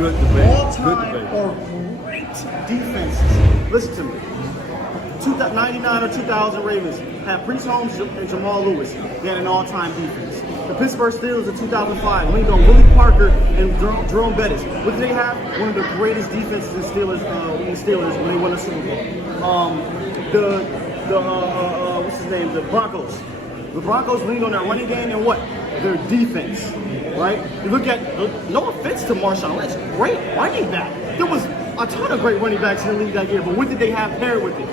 Good debate. All-time or great defenses. Listen to me. 99 or 2000 Ravens had Priest Holmes and Jamal Lewis. They had an all-time defense. The Pittsburgh Steelers in 2005 leaned on Willie Parker and Jerome Bettis. What did they have? One of the greatest defenses in Steelers when they won the Super Bowl. What's his name? The Broncos. The Broncos leaned on their running game and what? Their defense, right? You look at, no offense to Marshawn Lynch, great running back. There was a ton of great running backs in the league that year, but what did they have paired with it?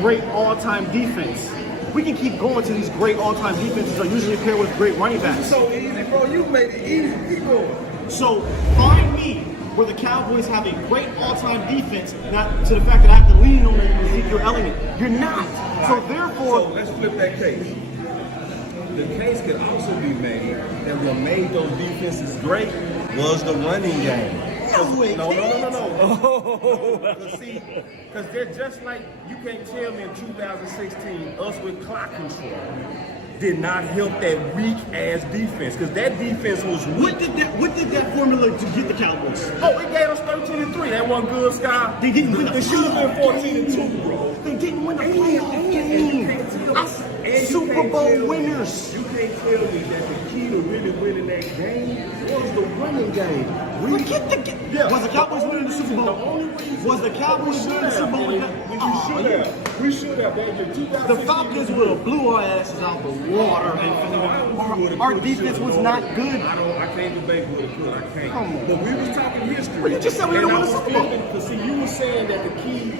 Great all-time defense. We can keep going to these great all-time defenses are usually paired with great running backs. It's so easy, bro. You made it easy. Keep going. So find me where the Cowboys have a great all-time defense, not to the fact that I have to lean on Ezekiel Elliott. You're not. So therefore, so let's flip that case. The case could also be made that what made those defenses great was the running game. No. Because they're just like, you can't tell me in 2016, us with clock control did not help that weak ass defense. Because that defense was weak. What did that formula to get the Cowboys? Oh, it gave us 13-3. That wasn't good, Sky. They didn't win. It should have been 14-2, bro. They didn't win the playoff game. Super Bowl winners. You can't tell me that the key to really winning that game was the running game. Was the Cowboys winning the Super Bowl? Was the Cowboys winning the Super Bowl? We should have. The Falcons would have blew our asses out the water, and our defense was not good. I can't debate with it. I can't. Come on. But we was talking history. But you just said we didn't win the Super Bowl. Because see, you were saying that the key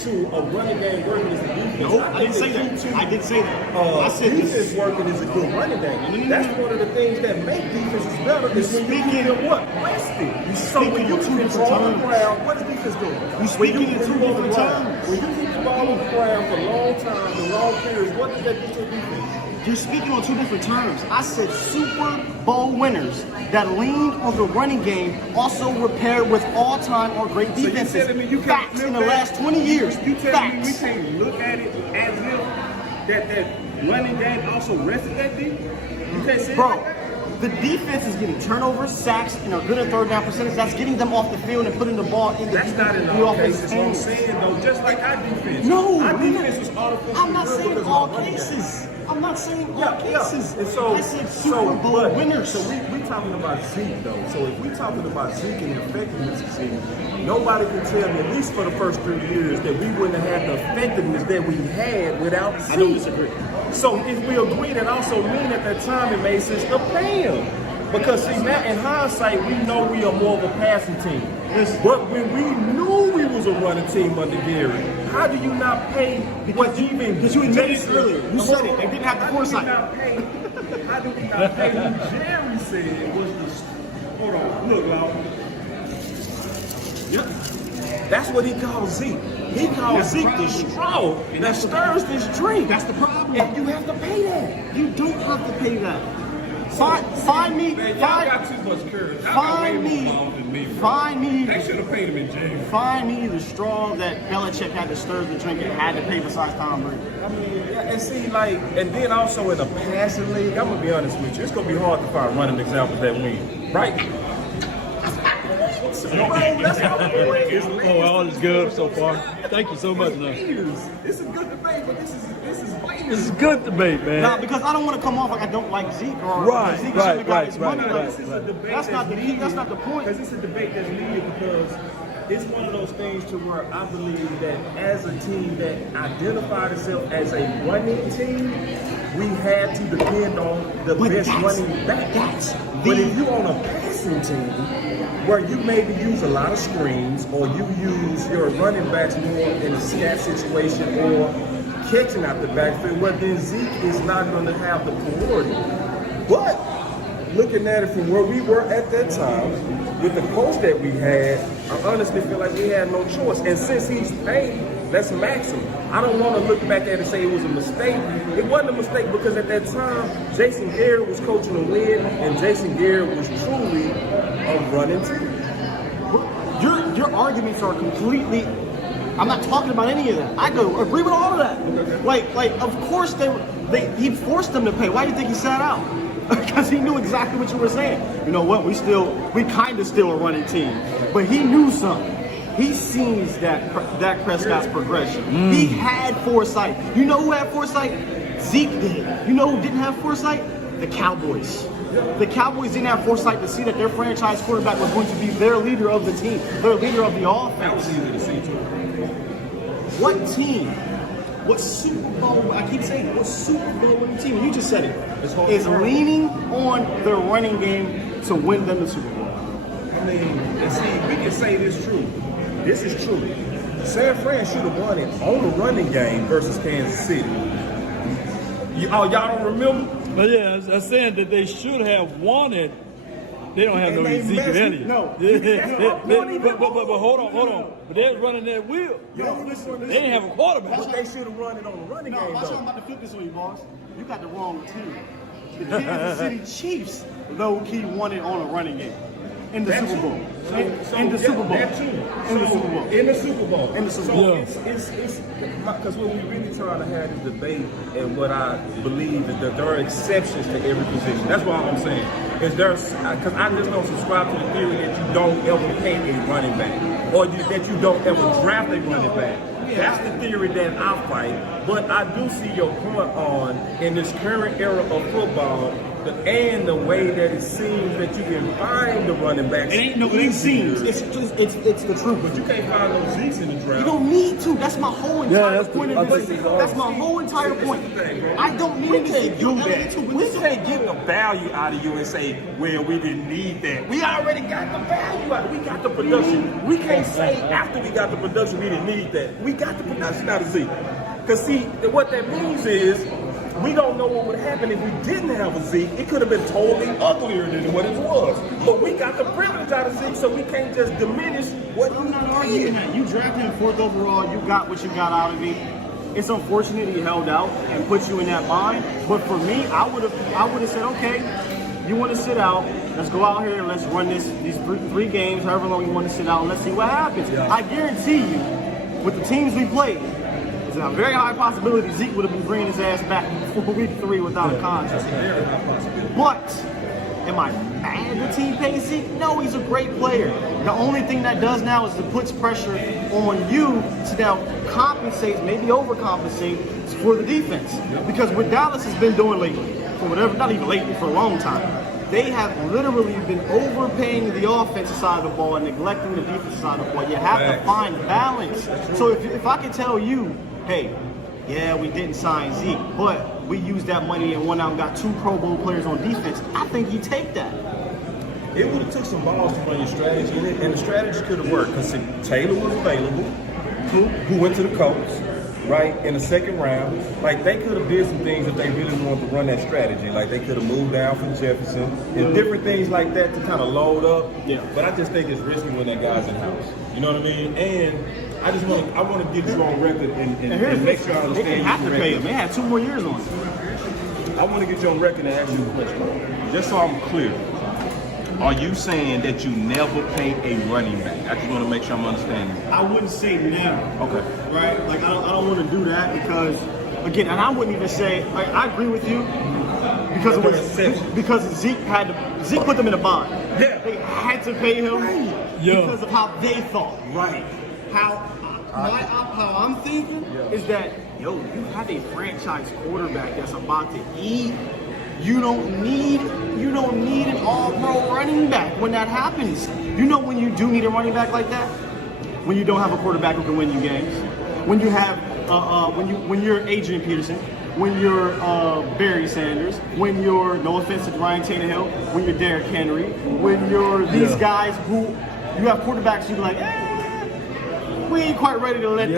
to a running game working is a defense. No, I didn't say that. I didn't say that. I said defense working is a good running game. That's one of the things that make defenses better is when you keep them what? Rested. So when you keep the ball on the ground, what is defense doing? You speaking in two different terms. When you keep the ball on the ground for long times and long periods, what does that do to a defense? You're speaking on two different terms. I said Super Bowl winners that leaned on the running game also were paired with all-time or great defenses. So you telling me you can't Facts in the last 20 years. You telling me we Facts. can't look at it as if that running game also rested that deep? You can't say Bro, like that? the defense is getting turnovers, sacks, and a good at third down percentage. That's getting them off the field and putting the ball in the That's not in all cases. What I'm saying though, just like our defense. No, our defense was all defensive. I'm not good saying because all of our running game. cases. I'm not saying all cases. And so, I said Super Bowl winners. So we talking about Zeke though. So if we talking about Zeke and the effectiveness of Zeke, nobody can tell me, at least for the first 3 years, that we wouldn't have had the effectiveness that we had without Zeke. I don't disagree. So if we agree, that also mean at that time it made sense to pay him. Because see, now in hindsight, we know we are more of a passing team. But when we knew we was a running team under Gary, how do you not pay what even? Because you admitted it earlier. You said it. They didn't have the foresight. How do we not pay who Jerry said was the? Hold on, look, Law. Yep. That's what he calls Zeke. He calls Zeke the straw that stirs this drink. That's the problem. And you have to pay that. You don't have to pay that. Find me. Man, y'all got too much courage. Find me. They should have paid him in jail. Find me the straw that Belichick had to stir the drink and had to pay besides Tom Brady. I mean, yeah, and see, like, and then also in a passing league, I'm gonna be honest with you, it's gonna be hard to find running examples that win, right? That's how it is. Oh, all is good so far. Thank you so much, man. This is a good debate, but this is This is good debate, man. Now, because I don't want to come off like I don't like Zeke or Right, Zeke right, shouldn't have got right, his right, money. right. This is a debate That's not the point. Because it's a debate that's needed because it's one of those things to where I believe that as a team that identified itself as a running team, we had to depend on the best running back. But if you're on a passing team where you maybe use a lot of screens or you use your running backs more in a scat situation or catching out the backfield, well then Zeke is not going to have the priority. But looking at it from where we were at that time, with the coach that we had, I honestly feel like we had no choice. And since he's paid, let's max him. I don't want to look back at it and say it was a mistake. It wasn't a mistake because at that time, Jason Garrett was coaching a win, and Jason Garrett was truly a running team. Your arguments are completely. I'm not talking about any of that. I go agree with all of that. Okay. Like of course he forced them to pay. Why do you think he sat out? Because he knew exactly what you were saying. You know what? We kind of still a running team. But he knew something. He sees that Prescott's progression. He had foresight. You know who had foresight? Zeke did. You know who didn't have foresight? The Cowboys. The Cowboys didn't have foresight to see that their franchise quarterback was going to be their leader of the team, their leader of the offense. That was easy to see too. What team, what Super Bowl, I keep saying it, what Super Bowl winning team, you just said it, is leaning on their running game to win them the Super Bowl? I mean, and see, we can say this true. This is true. San Fran should have won it on the running game versus Kansas City. Y'all don't remember? But yeah, I'm saying that they should have won it. They don't have And no they Zeke messed it. Elliott. No. But hold on. But they're running that wheel. They didn't have a quarterback. But they should have run it on the running No, game, watch out, I'm though. about to flip this on you, boss. You got the wrong team. The Kansas City Chiefs, low-key, won it on a running game. In the That Super too. Bowl. So, In the yeah, Super Bowl. that too. In the Super Bowl. In the Super Bowl. In the Super So Bowl. it's because what we really trying to have this debate, and what I believe is that there are exceptions to every position. That's what I'm saying. Is there's because I just don't subscribe to the theory that you don't ever pay a running back, or that you don't ever draft a running back. That's the theory that I fight. But I do see your point on in this current era of football. And the way that it seems that you can find the running backs. It ain't seems. It's the truth. But you can't find those Zeeks in the draft. You don't need to. That's my whole entire that's point the- of I this. think That's my whole entire point. I don't need We to can't do that. We We can't get the value out of you and say, well, we didn't need that. We already got the value out of it. We got the production. We can't say after we got the production, we didn't need that. We got the production out of Zeke. Because see, what that means is, we don't know what would happen if we didn't have a Zeke. It could have been totally uglier than what it was. But we got the privilege out of Zeke, so we can't just diminish what I'm not he arguing did. that. You drafted him 4th overall. You got what you got out of him. It's unfortunate he held out and put you in that bind. But for me, I would have said, okay, you want to sit out. Let's go out here and let's run these three games, however long you want to sit out, and let's see what happens. Yeah. I guarantee you, with the teams we played, there's a very high possibility Zeke would have been bringing his ass back for week 3 without a contract. Very high possibility. But am I mad the team pays Zeke? No, he's a great player. The only thing that does now is it puts pressure on you to now compensate, maybe overcompensate for the defense. Because what Dallas has been doing lately, for whatever, not even lately, for a long time, they have literally been overpaying the offensive side of the ball and neglecting the defensive side of the ball. You have to find balance. So if I can tell you, hey, yeah, we didn't sign Zeke, but we used that money and went out and got 2 Pro Bowl players on defense, I think you take that. It would have took some balls to run your strategy, and the strategy could have worked because Taylor was available, who went to the Colts, right, in the 2nd round. Like, they could have did some things if they really wanted to run that strategy. Like, they could have moved down from Jefferson and different things like that to kind of load up. Yeah. But I just think it's risky when that guy's in house. You know what I mean? And I want to get you on record and make sure I They didn't understand have you to pay him. They had 2 more years on him. I want to get you on record and ask you a question. Just so I'm clear. Are you saying that you never pay a running back? I just want to make sure I'm understanding. I wouldn't say never. Okay. Right? Like, I don't want to do that because, again, and I wouldn't even say, like, I agree with you because Zeke put them in a bind. Yeah. They had to pay him Yeah. because of how they thought. Right. How I'm thinking is that, yo, you have a franchise quarterback that's about to eat. You don't need an all-pro running back when that happens. You know when you do need a running back like that? When you don't have a quarterback who can win you games. When you have when you're Adrian Peterson, when you're Barry Sanders, when you're, no offense to Ryan Tannehill, when you're Derrick Henry, when you're these guys who you have quarterbacks who be like, we ain't quite ready to let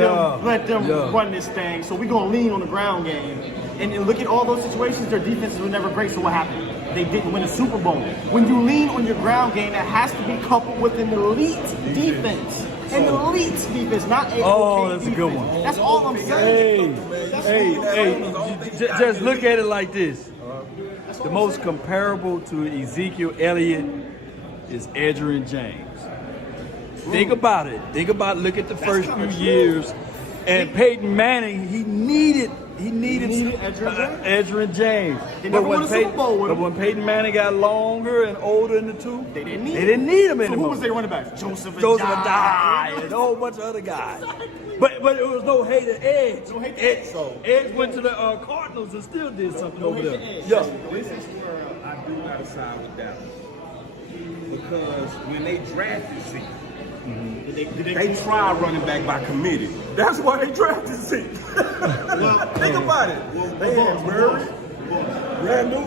them run this thing, so we're gonna lean on the ground game. And look at all those situations, their defenses were never great, so what happened? They didn't win a Super Bowl. When you lean on your ground game, that has to be coupled with an elite defense. An elite defense, not a okay that's a defense. good one. That's all I'm saying. Just look at it like this. The most comparable to Ezekiel Elliott is Adrian James. Think about it. Look at the first few years And Peyton Manning, he needed Edgerrin James. They never won a Super Bowl with him. But when Peyton Manning got longer and older in the two, They didn't need him So anymore. who was their running backs? Joseph Adai and a whole bunch of other guys. But it was no hate to Edge. No hate to Edge. Edge went to the Cardinals and still did something over there. Yeah. This is where I do gotta side with Dallas. Because when they drafted Zeke, they tried running back by committee. That's why they drafted Zeke. Think about it. They had Murray, Randall,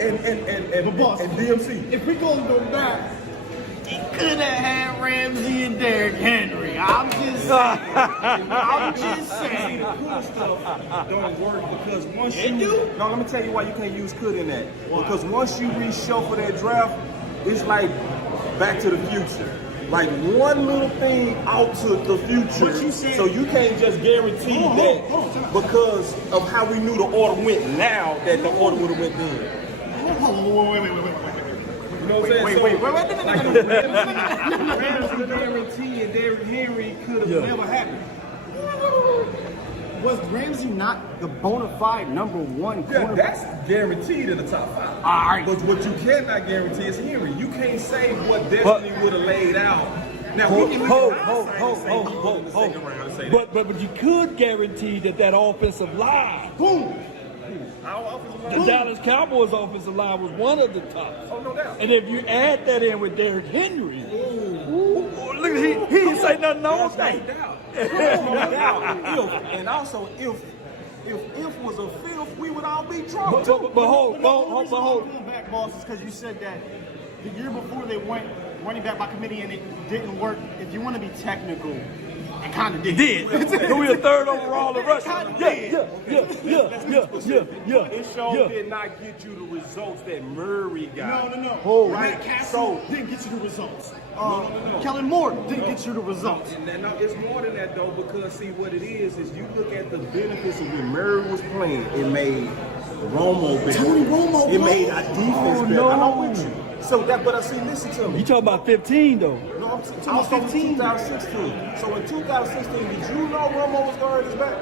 and DMC. If we gonna go back, he could have had Ramsey and Derrick Henry. I'm just saying. The cool stuff don't work because once No, let me tell you why you can't use could in that. Because once you reshuffle that draft, it's like Back to the Future. Like one little thing out to the future. But you said, so you can't just guarantee that because of how we knew the order went now that the order would have went then. Wait. You know what I'm saying? Wait. Ramsey guarantee and Derrick Henry could have never happened. Was Ramsey not the bona fide number one Yeah, quarterback? that's guaranteed in the top 5. All right. But what you cannot guarantee is Henry. You can't say what Destiny would have laid out. Now, we can But you could guarantee that offensive line, Boom. the Dallas Cowboys offensive line was one of the tops. Oh, no doubt. And if you add that in with Derrick Henry, look, he didn't say nothing all day. No doubt. And also, if was a fifth, we would all be drunk. But hold. Going back, boss, is because you said that the year before they went running back by committee and it didn't work. If you want to be technical, it kind of did. So we were third overall in rushing. It sure did not get you the results that Murray got. No. Matt Castle didn't get you the results. No. Kellen Moore didn't get you the results. And no, it's more than that though, because see what it is you look at the benefits of when Murray was playing. It made Romo better. Tony Romo It made our defense better. no. I'm with you. So that, but I see. Listen to me. You talking about 15 though? No, I'm talking 2016. So in 2016, did you know Romo was going to hurt his back?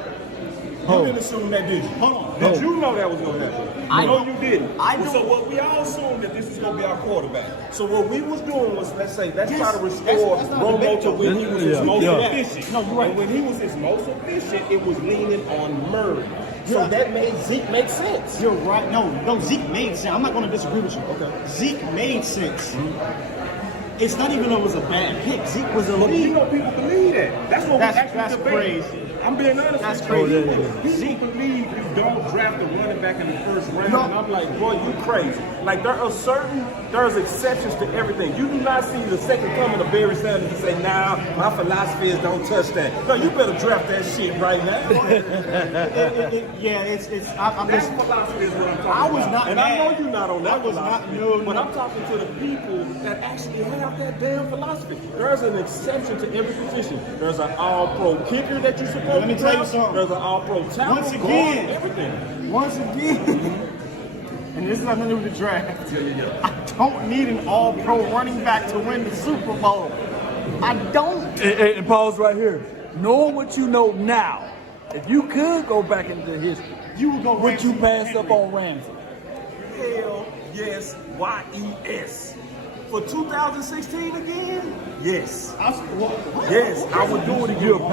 You didn't assume that, did you? Hold on. Did you know that was going to happen? No, you didn't. don't. So what we all assumed that this was going to be our quarterback. So what we was doing was, let's try to restore that's not Romo debate, to when he was his most efficient. No, you're right. And when he was his most efficient, it was leaning on Murray. So that made Zeke make sense. You're right. No, Zeke made sense. I'm not going to disagree with you. Okay. Zeke made sense. It's not even though it was a bad pick. Zeke was a But you lead. know people believe that. That's what That's we actually debate. crazy. I'm being honest. That's with you. crazy. People believe you don't draft a running back in the first round. No. And I'm like, boy, you crazy. Like there's exceptions to everything. You do not see the second coming of Barry Sanders and say, nah, my philosophy is don't touch that. No, you better draft that shit right now. That's philosophy is what I'm talking about. I was not and mad. I know you're not on that I was not- philosophy, no, but no. I'm talking to the people that actually have that damn philosophy. There's an exception to every position. There's an all-pro kicker that you're supposed Let me to tell you draft. something. There's an all-pro tackle. Once guard, again. everything. Once again, and this is nothing to do with the draft. I don't need an all-pro running back to win the Super Bowl. I don't. And pause right here. Knowing what you know now, if you could go back into history, You would go. would you Ramsey, pass up Henry. on Ramsey? Hell yes, YES. For 2016 again? Yes. Yes, I would do it again. You'll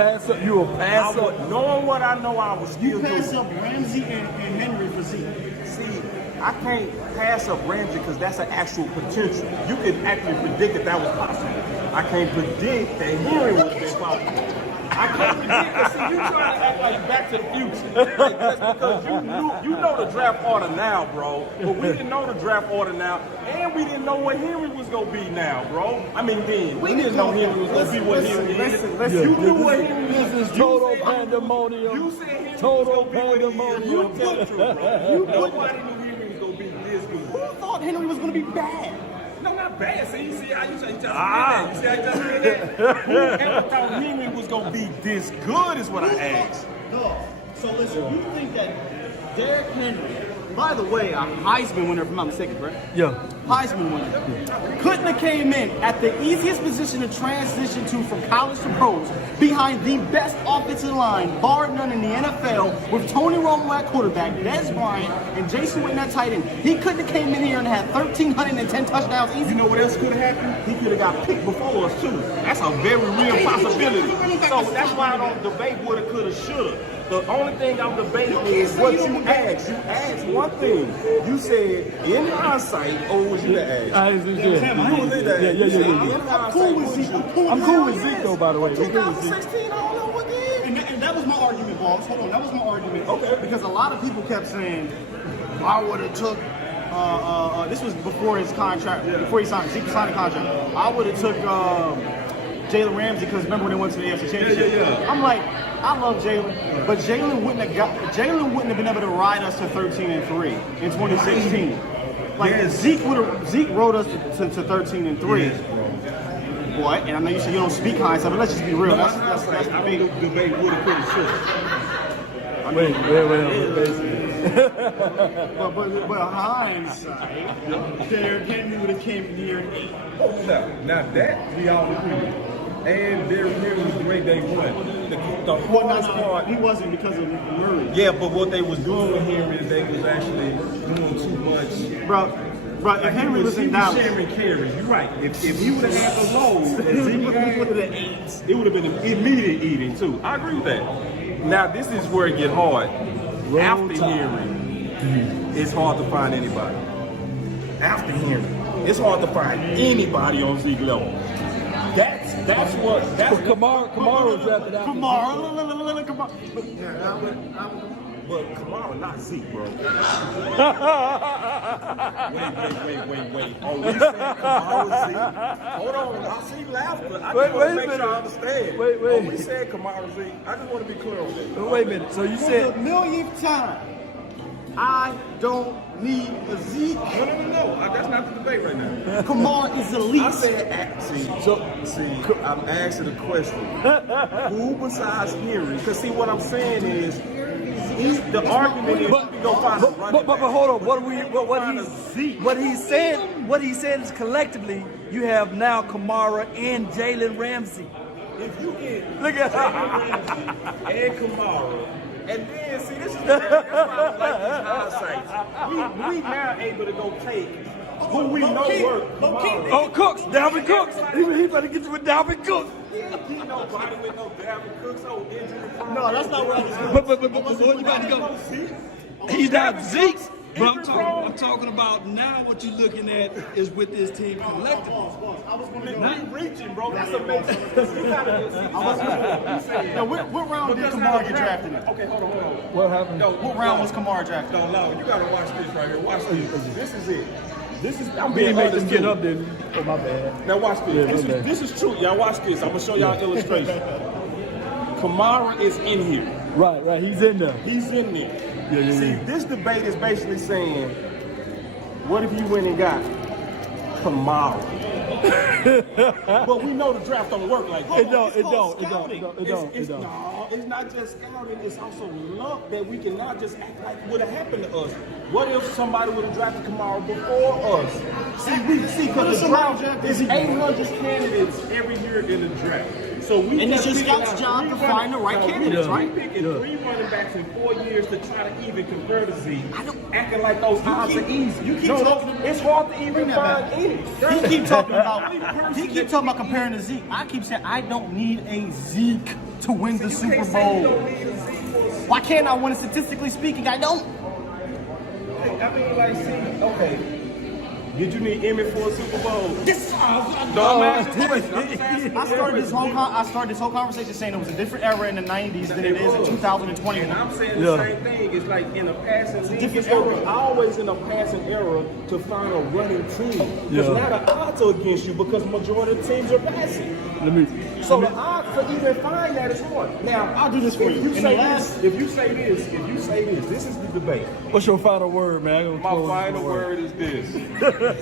pass up. Knowing what I know, I would still You do pass it. up Ramsey and Henry for Zeke. See, I can't pass up Ramsey because that's an actual potential. You could actually predict that was possible. I can't predict that Henry would have been possible. I can't predict because see, you trying to act like Back to the Future. Like, just because you know the draft order now, bro. But we didn't know the draft order now, and we didn't know what Henry was gonna be now, bro. I mean, then we didn't know Henry was gonna be what Henry is. You knew what Henry was. This is total pandemonium. You said Henry Total was gonna be what he is. You pandemonium. put you, bro. Nobody knew Henry was gonna be this good. Who thought Henry was going to be bad? No, not bad. See, you see how you just did that? You see how you just did that? Whoever thought Henry was gonna be this good is what I asked. No. So listen, you think that Derrick Henry by the way, a Heisman winner, if I'm not mistaken, correct? Yeah. Heisman winner. Couldn't have came in at the easiest position to transition to from college to pros, behind the best offensive line, bar none in the NFL, with Tony Romo at quarterback, Dez Bryant, and Jason Witten at tight end. He couldn't have came in here and had 1,310 touchdowns easy. You know what else could have happened? He could have got picked before us too. That's a very real possibility. So that's why I don't debate woulda, coulda, shoulda. The only thing I'm debating is what you asked. You asked one thing. You said, in hindsight, or was you the ask? Yeah. You was in the ask. I'm cool with Zeke. I'm cool with Zeke though, by the way. I'm cool with Zeke. 2016, I don't know what did. And that was my argument, boss. Hold on, that was my argument. Okay. Because a lot of people kept saying, I would have took, this was before his contract, before he signed, Zeke signed a contract. I would have took Jalen Ramsey, because remember when they went to the AFC Championship? Yeah. I'm like, I love Jalen, but Jalen wouldn't have been able to ride us to 13-3 in 2016. Like Zeke rode us to 13-3. What? And I know you said you don't speak hindsight, but let's just be real. That's I the big don't debate woulda, coulda, shoulda. Wait. But hindsight, Derrick Henry would have came in here and ate. Oh, now that we all agree. And Derrick Henry was great day one. The hardest part. He wasn't because of Murray. Yeah, but what they was doing with Henry is they was actually doing too much. Bro, if Henry was in Dallas, sharing carries. You're right. If he would have had the load that Zeke had, it would have been an immediate eating too. I agree with that. Now this is where it get hard. After Henry, it's hard to find anybody. After Henry, it's hard to find anybody on Zeke level. That's what. Kamara was drafted after. Kamara. But Kamara, not Zeke, bro. Wait. Oh, we said Kamara, Zeke. Hold on, I see laughter. I just want to make sure I understand. Wait. Oh, we said Kamara, Zeke. I just want to be clear on that. Wait a minute. So you For said the millionth time, I don't need a Zeke. No. That's not the debate right now. Kamara is elite. I said, I'm asking a question. Who besides Henry? Because see, what I'm saying is, the argument is we go find a running but hold on. What he's saying is collectively, you have now Kamara and Jalen Ramsey. If you get Look at Ramsey and Kamara, and then see this is that's why I like these hindsights. We now able to go take who we know work. Oh, Cooks, Dalvin Cooks. He better get you with Dalvin Cooks. He nobody with no Dalvin Cooks on injury. No, that's not where I was going. But what you about to go? He's not Zeke. But I'm talking about now what you're looking at is with this team collectively. I was going to Not reaching, bro. That's amazing. what round did Kamara get drafted in? Okay, hold on. What happened? No, What round was Kamara drafted? No, you gotta watch this right here. Watch this. This is it. I'm We being didn't make them honest get too. up there. Oh, my bad. Now watch this. Yeah, This is true. Y'all watch this. I'm gonna show y'all an illustration. Kamara is in here. Right. He's in there. He's in there. Yeah. See, this debate is basically saying, what if you went and got Kamara? But we know the draft don't work like that. It don't. No, it's not just scouting. It's also luck that we can now just act like would have happened to us. What if somebody would have drafted Kamara before us? See, because the draft is 800 candidates every year in the draft. So we And it's just your picking scout's out job to three find the right running- candidates, we right? picking 3 running backs in 4 years to try to even compare to Zeke. Acting like those odds are easy. It's hard to even find any. He keep talking about comparing to Zeke. I keep saying I don't need a Zeke to win the Super Bowl. Why can't I win it? Statistically speaking, I don't. I mean, like, see, okay. Did you need Emmett for a Super Bowl? This I started this whole conversation saying it was a different era in the 90s than it is in 2021. And I'm saying the same thing. It's like in a passing league. It's always in a passing era to find a running team. Because now the odds are against you because majority of teams are passing. So the odds to even find that is hard. Now, I'll do this for you. If you say this, this is the debate. What's your final word, man? My final word is this.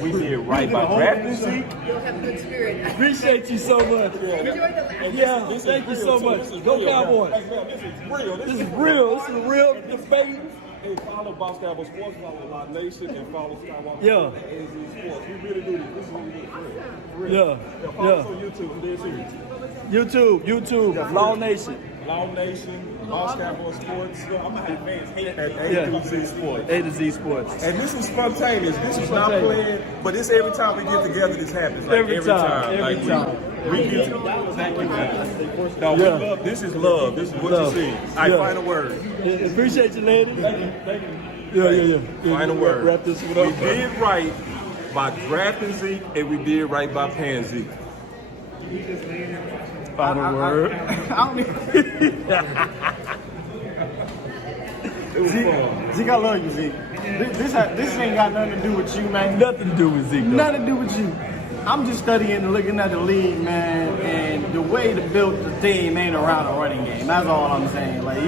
We did right by drafting Zeke. You'll have good spirit. Appreciate you so much. Enjoy the laugh. Yeah, thank you so much. Go Cowboys. This is real. This is real. This is a real debate. Hey, follow Boss Cowboy Sports, follow Live Nation, and follow Skywalker Yeah. and AZ Sports. We really do this. This is what we do for real. For real. Yeah. Follow us Yeah. on YouTube. I'm dead serious. YouTube, Law Nation. Law Nation, Boss Cowboy Sports. I'm gonna have fans hate that. Yeah. A-to-Z Sports. A to Z Sports. And this is spontaneous. This is not Spontaneous. planned, but it's every time we get together, this happens. Like Every time. Like we get thank you, man. No, we Yeah. love. This is love. This is what Love. you see. I Yeah. final word. Appreciate you, lady. Thank you. Yeah. Final word. Wrap this one We up. did right by drafting Zeke, and we did right by paying Zeke. Final word. I don't even. It was fun. Zeke, I love you, Zeke. This ain't got nothing to do with you, man. Nothing to do with Zeke, though. Nothing to do with you. I'm just studying and looking at the league, man, and the way to build the team ain't around a running game. That's all I'm saying. Like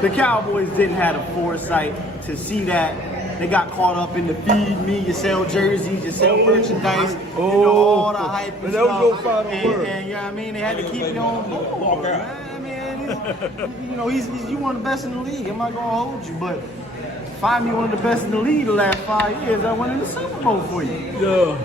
the Cowboys didn't have the foresight to see that. They got caught up in the feed me, you sell jerseys, you sell merchandise, all the hype and that was your stuff. final word. And you know what I mean? They had to keep you on board, man. I mean, he's you one of the best in the league. I'm not gonna hold you, but find me one of the best in the league the last 5 years. I went in the Super Bowl for you.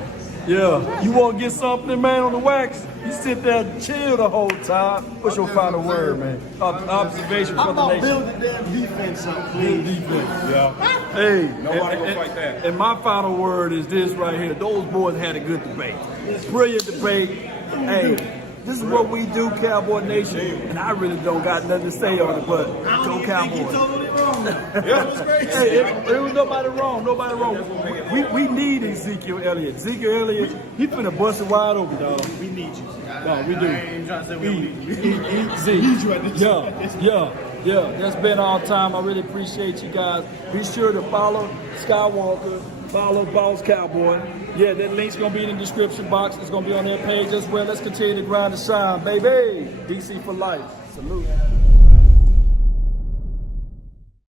Yeah. You want to get something, man, on the wax? You sit there and chill the whole time. What's your final word, man? Observation for I'm the gonna nation. build the damn defense up, please. Yeah. Hey, Nobody gonna fight that. And my final word is this right here. Those boys had a good debate. Brilliant debate. Hey, this is what we do, Cowboy Nation. And I really don't got nothing to say on it, but go Cowboys. Totally wrong. Hey, it was nobody wrong. We need Ezekiel Elliott. Ezekiel Elliott, he finna bust it wide open, dog. We need you. No, we do. I ain't trying to say we don't need you. Yeah. That's been our time. I really appreciate you guys. Be sure to follow Skywalker, follow Boss Cowboy. Yeah, that link's gonna be in the description box. It's gonna be on their page as well. Let's continue to grind and shine, baby. DC for life. Salute.